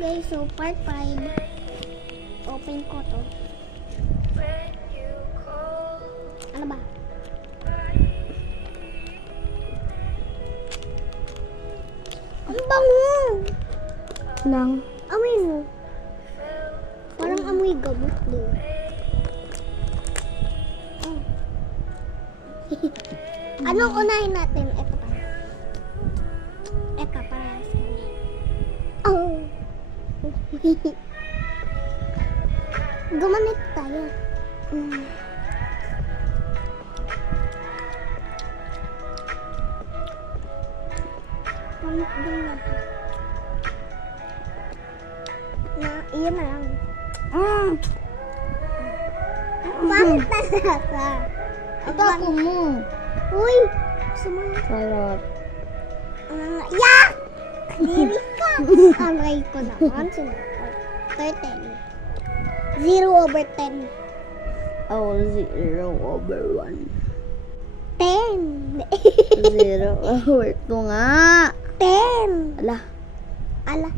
guys, so part 5. Open ko to. Ano ba? Ang bango! Lang. Amoy mo. Parang amoy gamot doon. Oh. Anong unahin natin? Ito pa. Ito para sa kanya. Oh! Gumanit tayo. Gamit din natin. Iyan na lang. Bakit nalasa? Ito ako mo. Uy! Sumunod. Charot. Yak! Diri ka! Aray ko naman. Sinapot. 13. 0/10. Oh, 0/1. 10. 0/2 nga. 10. Ala. Ala.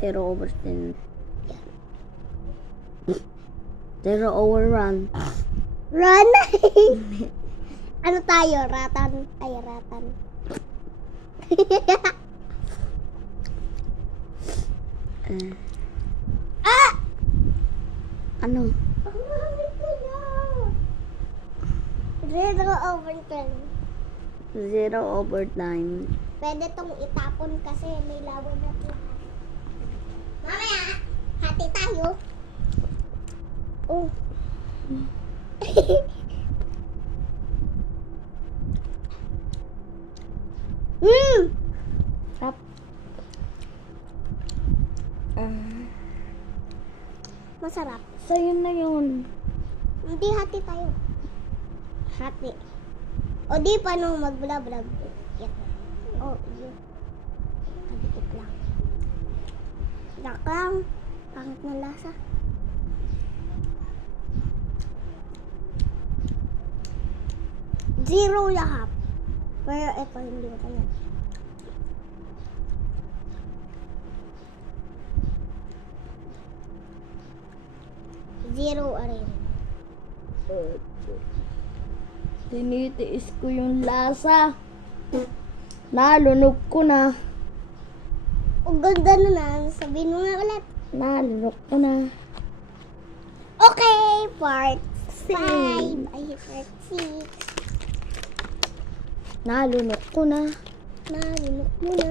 0/10. 0/1. Run! Ano tayo? Ratan? Ay, ratan. Ah! Ano? 0/10. 0/9. Pwede tong itapon kasi may lawan na po. Mamaya, hati tayo. Oh. Tap. Masarap. So, yun na yun. Hindi, hati tayo. Hati. O di, paano mag-vlog? Yan. O, yun. Kadikit lang. Yak lang. Pangit na lasa. Zero lahat. Pero ito, hindi ko tayo. Zero rin. Tinitiis ko yung lasa. Nalunok ko na. Ang ganda na na. Sabihin mo nga ulit. Nalunok ko na. Okay, part 5. Ay, part 6. Nalunok ko na. Nalunok mo na.